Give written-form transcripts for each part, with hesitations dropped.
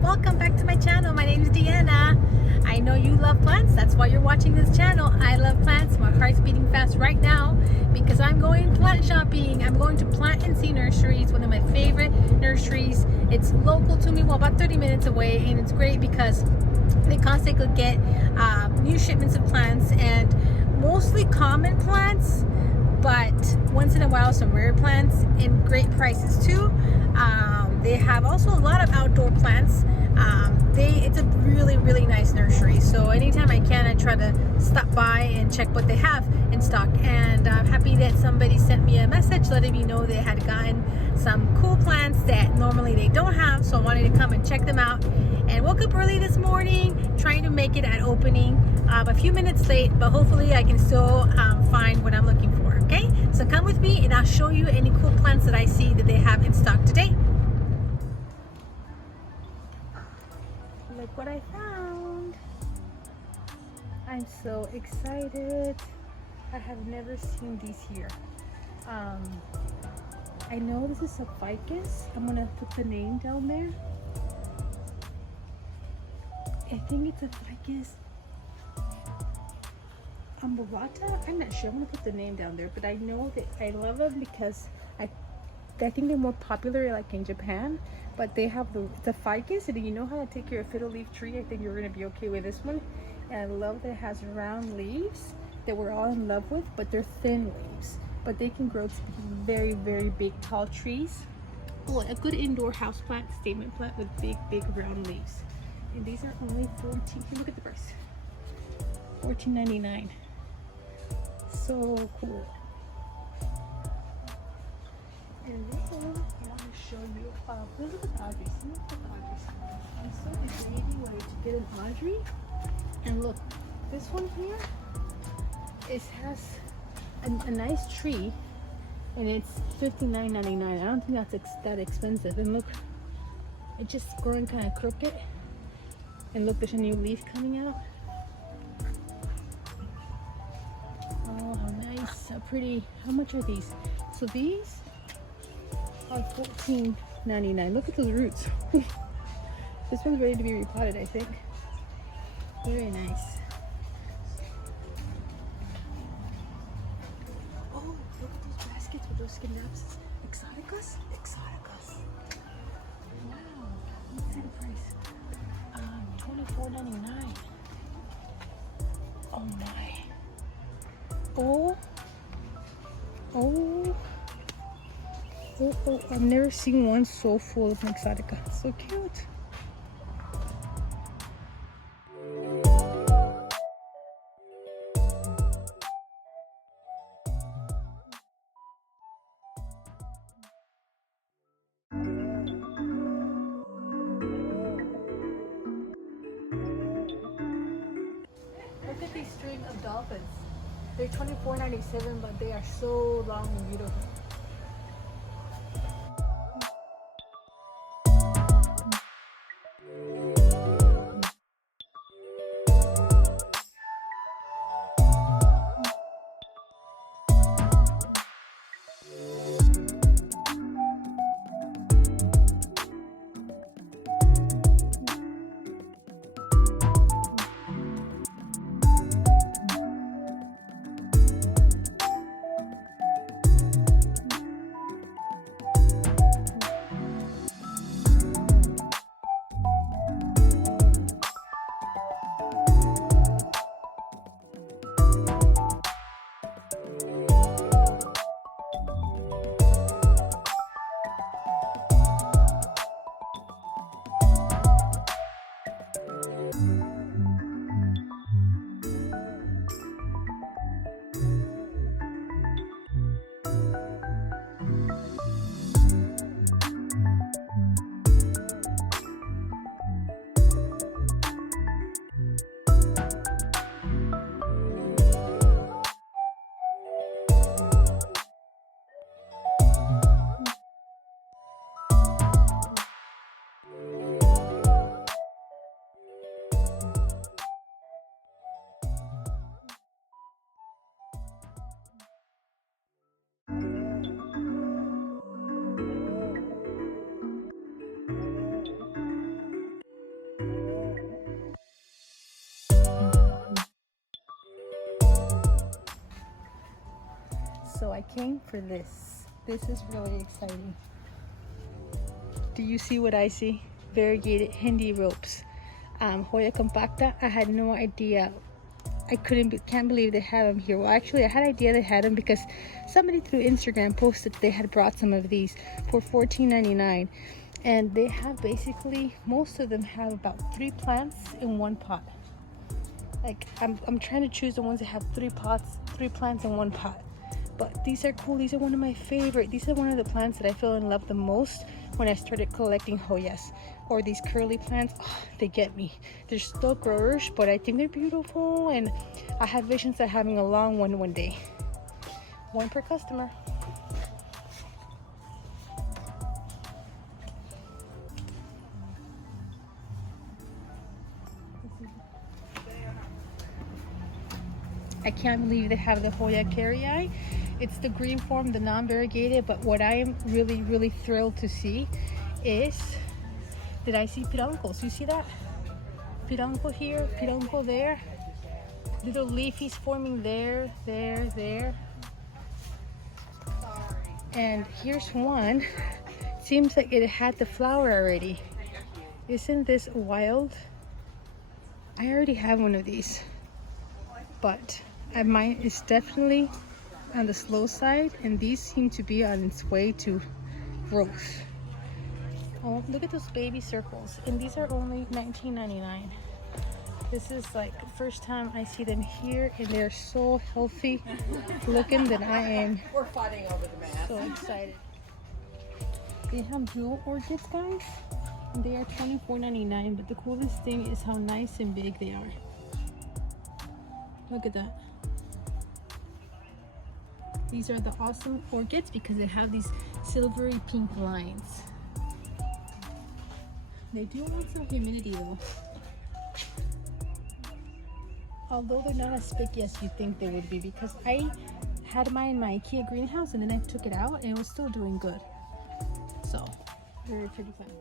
welcome back to my channel. My name is Deanna. I know you love plants, that's why you're watching this channel. I love plants. My heart's beating fast right now because I'm going plant shopping. I'm going to Plant and See Nursery. It's one of my favorite nurseries. It's local to me, well, about 30 minutes away, and it's great because they constantly get new shipments of plants, and mostly common plants, but once in a while some rare plants in great prices too. They have also a lot of outdoor plants. It's a really nice nursery, so anytime I can I try to stop by and check what they have in stock. And I'm happy that somebody sent me a message letting me know they had gotten some cool plants that normally they don't have, so I wanted to come and check them out. And woke up early this morning trying to make it at opening. A few minutes late, but hopefully I can still find what I'm looking for. Okay, so come with me and I'll show you any cool plants that I see that they have in stock today. Look what I found. I'm so excited. I have never seen these here. I know this is a ficus. I'm gonna put the name down there. I think it's a Ficus Umbelata. I'm not sure. I'm gonna put the name down there, but I know that I love them because I think they're more popular like in Japan. But they have it's a ficus, and if you know how to take care of fiddle leaf tree, I think you're gonna be okay with this one. And I love that it has round leaves that we're all in love with, but they're thin leaves. But they can grow to be very big, tall trees. Oh, a good indoor house plant, statement plant with big round leaves. And these are only 14. Look at the price. $14.99. So cool. And then I want to show you. Look at the Audrey. See, look at the Audrey. I'm so debating whether to get an Audrey. And look, this one here has a nice tree, and it's $59.99. I don't think that's that expensive. And look, it's just growing kind of crooked. And look, there's a new leaf coming out. Oh, how nice, how pretty. How much are these? So these are $14.99. Look at those roots. This one's ready to be repotted, I think. Very nice. Oh, look at those baskets with those scandapsus. Exoticus? Exoticus. Wow, let's see the price. $24.99. Oh my. Oh, I've never seen one so full of exotica. So cute. Look at these string of dolphins. They're $24.97, but they are so long and beautiful. So I came for this. This is really exciting. Do you see what I see? Variegated Hindi ropes. Hoya compacta. I had no idea. I can't believe they have them here. Well, actually, I had an idea they had them because somebody through Instagram posted they had brought some of these for $14.99. And they have basically, most of them have about 3 plants in one pot. Like, I'm trying to choose the ones that have 3 plants in one pot. But these are cool. These are one of my favorite. These are one of the plants that I fell in love the most when I started collecting Hoyas. Or these curly plants. Oh, they get me. They're still growers, but I think they're beautiful. And I have visions of having a long one day. One per customer. I can't believe they have the Hoya carrii. It's the green form, the non-variegated, but what I am really thrilled to see is that I see peduncles. You see that? Peduncle here, peduncle there. Little leafies forming there. And here's one. Seems like it had the flower already. Isn't this wild? I already have one of these, but mine is definitely on the slow side, and these seem to be on its way to growth. Oh, look at those baby circles, and these are only $19.99. This is like the first time I see them here, and they're so healthy looking that I am so excited. They have dual orchids, guys, and they are $24.99, but the coolest thing is how nice and big they are. Look at that. These are the awesome orchids because they have these silvery pink lines. They do want some humidity though. Although they're not as picky as you think they would be, because I had mine in my IKEA greenhouse and then I took it out and it was still doing good. So, very pretty plant.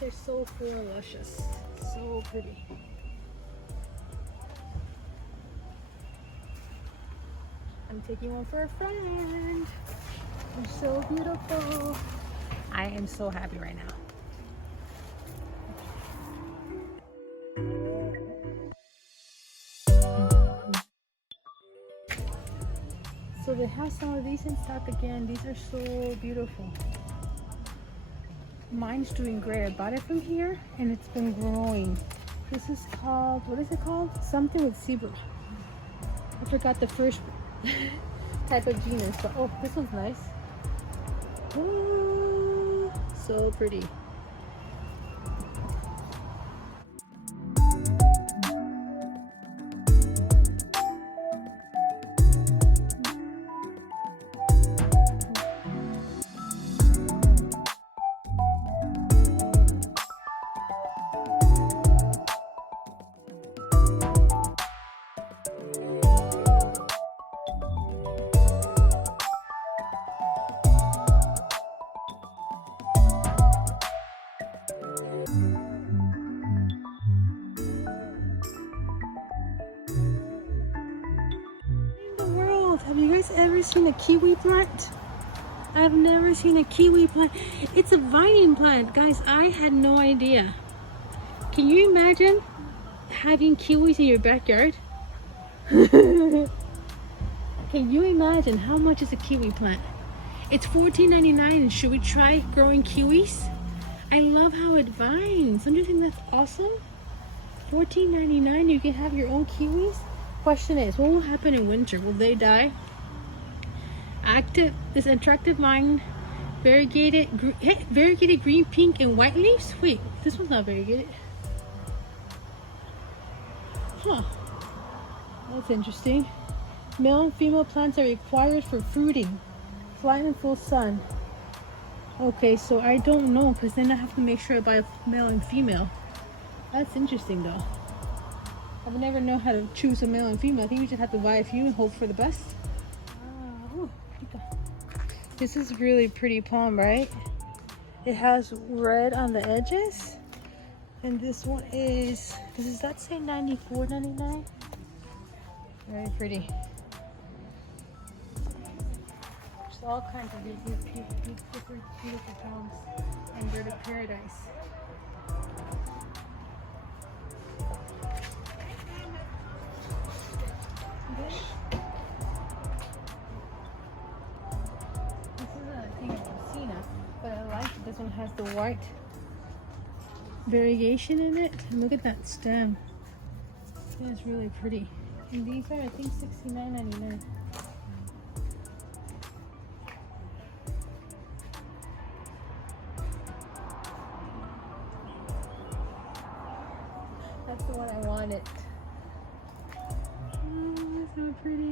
They're so full and luscious, so pretty. I'm taking one for a friend. They're so beautiful. I am so happy right now. So they have some of these in stock again. These are so beautiful. Mine's doing great. I bought it from here and it's been growing. This is called, what is it called? Something with zebra. I forgot the first type of genus, but oh, this one's nice. Ooh, so pretty. Have you guys ever seen a kiwi plant? I've never seen a kiwi plant. It's a vining plant, guys. I had no idea. Can you imagine having kiwis in your backyard? Can you imagine how much is a kiwi plant? It's $14.99, and should we try growing kiwis? I love how it vines. Don't you think that's awesome? $14.99, you can have your own kiwis. Question is, what will happen in winter? Will they die? This attractive vine, variegated green, pink, and white leaves. Wait, this one's not variegated. Huh. That's interesting. Male and female plants are required for fruiting. Fly in full sun. Okay, so I don't know because then I have to make sure I buy male and female. That's interesting though. I would never know how to choose a male and female. I think you just have to buy a few and hope for the best. Oh, this is really pretty palm, right? It has red on the edges. And this one is, does that say $94.99? Very pretty. There's all kinds of different beautiful palms and bird of paradise. This is a thing of Lucina, but I like it. This one has the white variegation in it. And look at that stem. It's really pretty. And these are, I think, $69.99. That's the one I wanted. Oh, so pretty.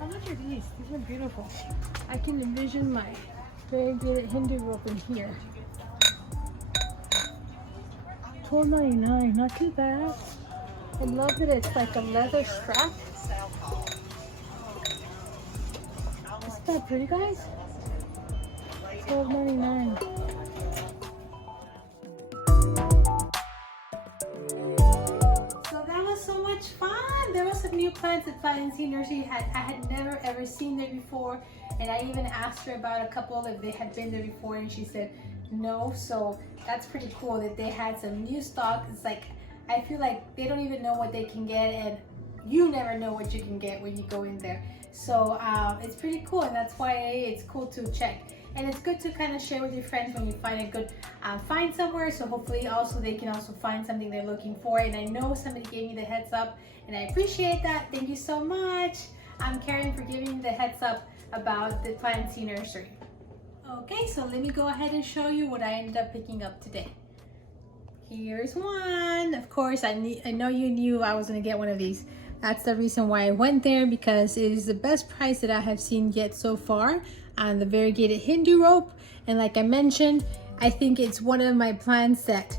How much are these? These are beautiful. I can envision my variegated Hindu rope in here. $12.99, not too bad. I love that it's like a leather strap. Isn't that pretty, guys? $12.99. So much fun. There were some new plants at PlantHeartBeats Nursery I had never ever seen there before, and I even asked her about a couple if they had been there before, and she said no. So that's pretty cool that they had some new stock. It's like, I feel like they don't even know what they can get, and you never know what you can get when you go in there. So it's pretty cool, and that's why it's cool to check. And it's good to kind of share with your friends when you find a good find somewhere, so hopefully also they can also find something they're looking for. And I know somebody gave me the heads up, and I appreciate that. Thank you so much, Karen, for giving me the heads up about the PlantHeartBeats Nursery. Okay, so let me go ahead and show you what I ended up picking up today. Here's one. Of course, I know you knew I was going to get one of these. That's the reason why I went there, because it is the best price that I have seen yet so far on the variegated Hindu rope. And like I mentioned, I think it's one of my plants that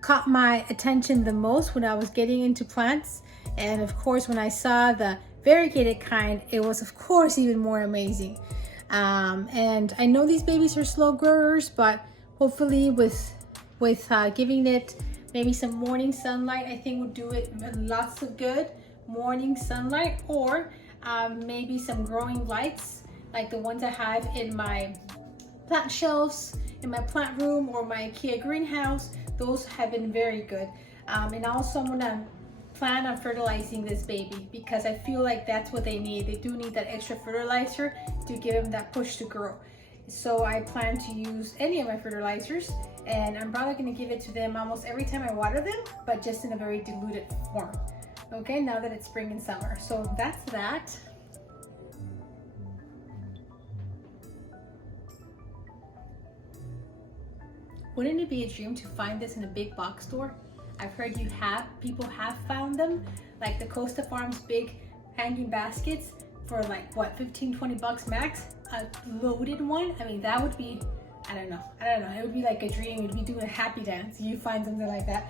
caught my attention the most when I was getting into plants. And of course, when I saw the variegated kind, it was of course even more amazing. And I know these babies are slow growers, but hopefully with giving it maybe some morning sunlight, I think would do it lots of good. Morning sunlight, or maybe some growing lights like the ones I have in my plant shelves, in my plant room, or my IKEA greenhouse. Those have been very good. And also I'm gonna plan on fertilizing this baby, because I feel like that's what they need. They do need that extra fertilizer to give them that push to grow. So I plan to use any of my fertilizers, and I'm probably gonna give it to them almost every time I water them, but just in a very diluted form. Okay, now that it's spring and summer. So that's that. Wouldn't it be a dream to find this in a big box store? I've heard people have found them, like the Costa Farms big hanging baskets for like what, 15-20 bucks max, a loaded one. I mean, that would be, I don't know, it would be like a dream. You'd be doing a happy dance if you find something like that.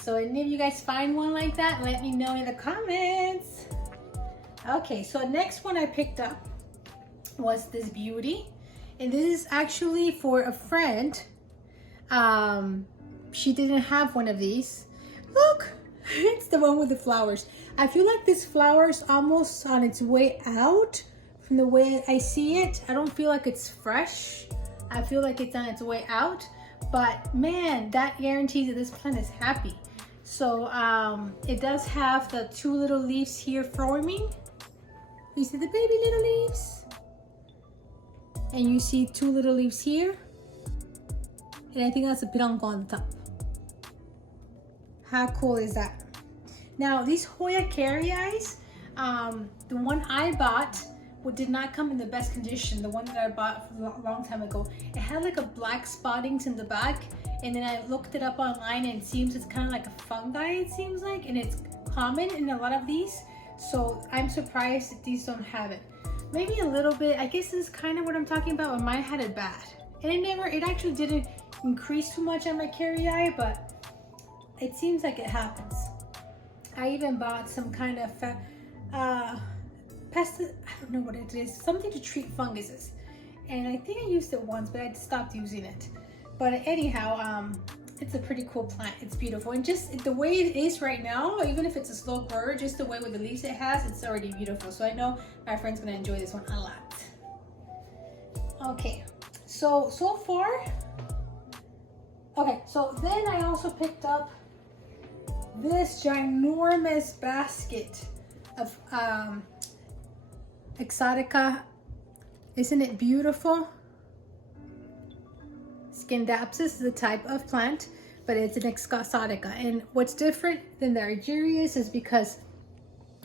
So any of you guys find one like that, let me know in the comments. Okay, so next one I picked up was this beauty, and this is actually for a friend. She didn't have one of these. Look, it's the one with the flowers. I feel like this flower is almost on its way out from the way I see it. I don't feel like it's fresh. I feel like it's on its way out, but man, that guarantees that this plant is happy. So it does have the 2 little leaves here forming. You see the baby little leaves? And you see 2 little leaves here. And I think that's a pirango on top. How cool is that? Now these Hoya carryi, the one I bought did not come in the best condition. The one that I bought a long time ago, it had like a black spottings in the back, and then I looked it up online and it seems it's kind of like a fungi, it seems like, and it's common in a lot of these. So I'm surprised that these don't have it. Maybe a little bit. I guess this is kind of what I'm talking about, but mine had it bad. And it actually didn't increase too much on my carryi, but it seems like it happens. I even bought some kind of pesticide, I don't know what it is, something to treat funguses. And I think I used it once, but I stopped using it. But anyhow, it's a pretty cool plant. It's beautiful. And just the way it is right now, even if it's a slow grower, just the way with the leaves it has, it's already beautiful. So I know my friend's gonna enjoy this one a lot. Okay, so far, okay, so then I also picked up this ginormous basket of Exotica. Isn't it beautiful? Scindapsus is a type of plant, but it's an Exotica. And what's different than the Argyrius is because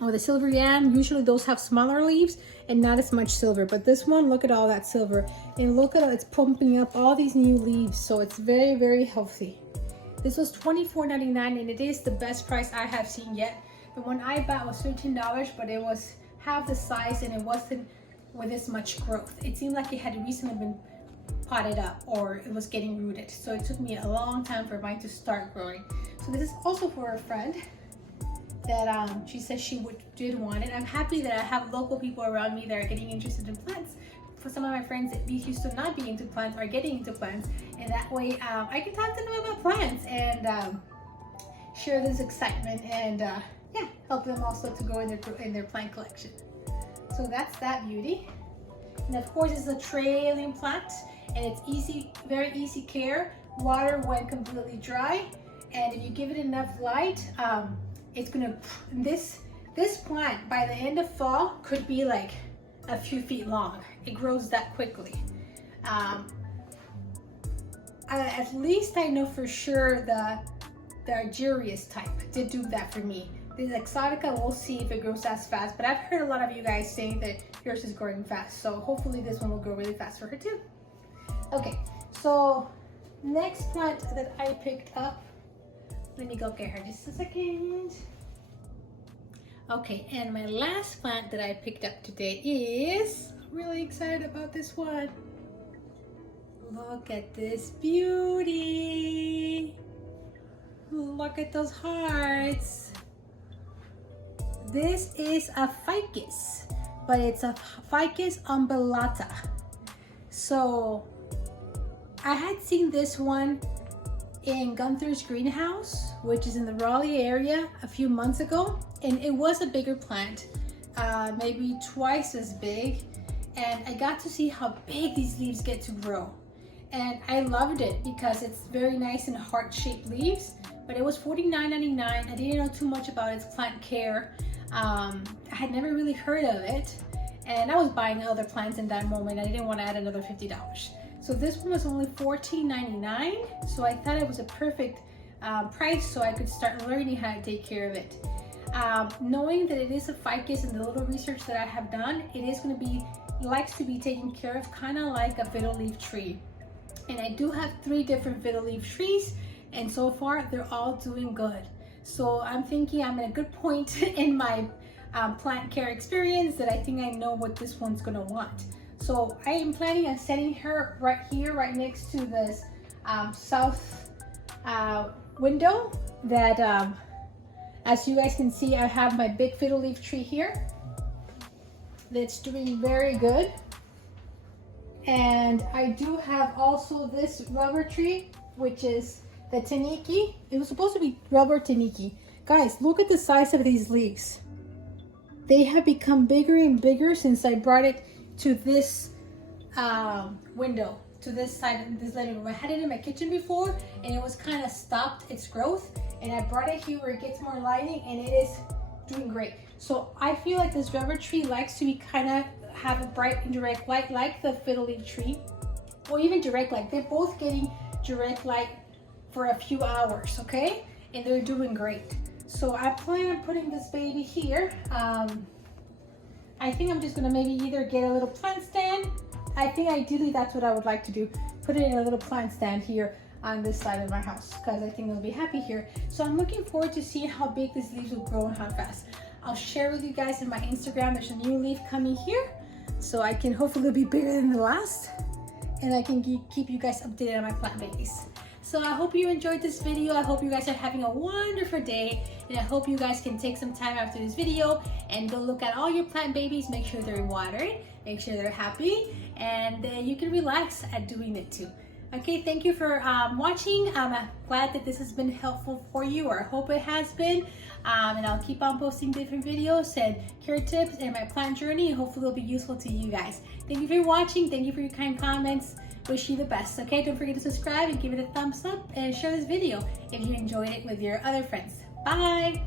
with the silver yam, usually those have smaller leaves and not as much silver. But this one, look at all that silver. And look at it, it's pumping up all these new leaves. So it's very, very healthy. This was $24.99 and it is the best price I have seen yet. The one I bought was $15, but it was half the size and it wasn't with this much growth. It seemed like it had recently been potted up or it was getting rooted. So it took me a long time for mine to start growing. So this is also for a friend that she said she did want it. I'm happy that I have local people around me that are getting interested in plants. For some of my friends that used to not be into plants are getting into plants, and that way I can talk to them about plants and share this excitement and yeah, help them also to grow in their plant collection. So that's that beauty. And of course it's a trailing plant and it's easy, very easy care. Water when completely dry, and if you give it enough light, it's gonna, this plant by the end of fall could be like a few feet long. It grows that quickly. At least I know for sure the Argyrius type did do that for me. The Exotica, we'll see if it grows as fast, but I've heard a lot of you guys saying that yours is growing fast, so hopefully this one will grow really fast for her too. Okay, so next plant that I picked up, let me go get her just a second. Okay, and my last plant that I picked up today is, I'm really excited about this one. Look at this beauty. Look at those hearts. This is a ficus, but it's a Ficus Umbelata. So I had seen this one in Gunther's greenhouse, which is in the Raleigh area, a few months ago, and it was a bigger plant, maybe twice as big, and I got to see how big these leaves get to grow, and I loved it because it's very nice and heart-shaped leaves. But it was $49.99. I didn't know too much about its plant care. I had never really heard of it, and I was buying other plants in that moment. I didn't want to add another $50. So this one was only $14.99. So I thought it was a perfect price, so I could start learning how to take care of it. Knowing that it is a ficus and the little research that I have done, it is going to be, likes to be taken care of kind of like a fiddle leaf tree. And I do have 3 different fiddle leaf trees, and so far they're all doing good. So I'm thinking I'm at a good point in my plant care experience that I think I know what this one's gonna want. So I am planning on setting her right here, right next to this south window that, as you guys can see, I have my big fiddle leaf tree here that's doing very good. And I do have also this rubber tree, which is the Taniki. It was supposed to be rubber Taniki. Guys, look at the size of these leaves. they have become bigger and bigger since I brought it to this window, to this side of this living room. I had it in my kitchen before and it was kind of stopped its growth, and I brought it here where it gets more lighting and it is doing great. So I feel like this rubber tree likes to be kind of have a bright and direct light like the fiddle leaf tree, or even direct light. They're both getting direct light for a few hours, okay? And they're doing great. So I plan on putting this baby here. I think I'm just gonna maybe either get a little plant stand. I think ideally that's what I would like to do. Put it in a little plant stand here on this side of my house because I think they'll be happy here. So I'm looking forward to seeing how big these leaves will grow and how fast. I'll share with you guys in my Instagram. There's a new leaf coming here, so I can hopefully be bigger than the last, and I can keep you guys updated on my plant babies. So I hope you enjoyed this video. I hope you guys are having a wonderful day, and I hope you guys can take some time after this video and go look at all your plant babies. Make sure they're watered, make sure they're happy, and you can relax at doing it too. Okay, thank you for watching. I'm glad that this has been helpful for you, or I hope it has been. And I'll keep on posting different videos and care tips and my plant journey, and hopefully they'll be useful to you guys. Thank you for watching. Thank you for your kind comments. Wish you the best. Okay, don't forget to subscribe and give it a thumbs up and share this video if you enjoyed it with your other friends. Bye.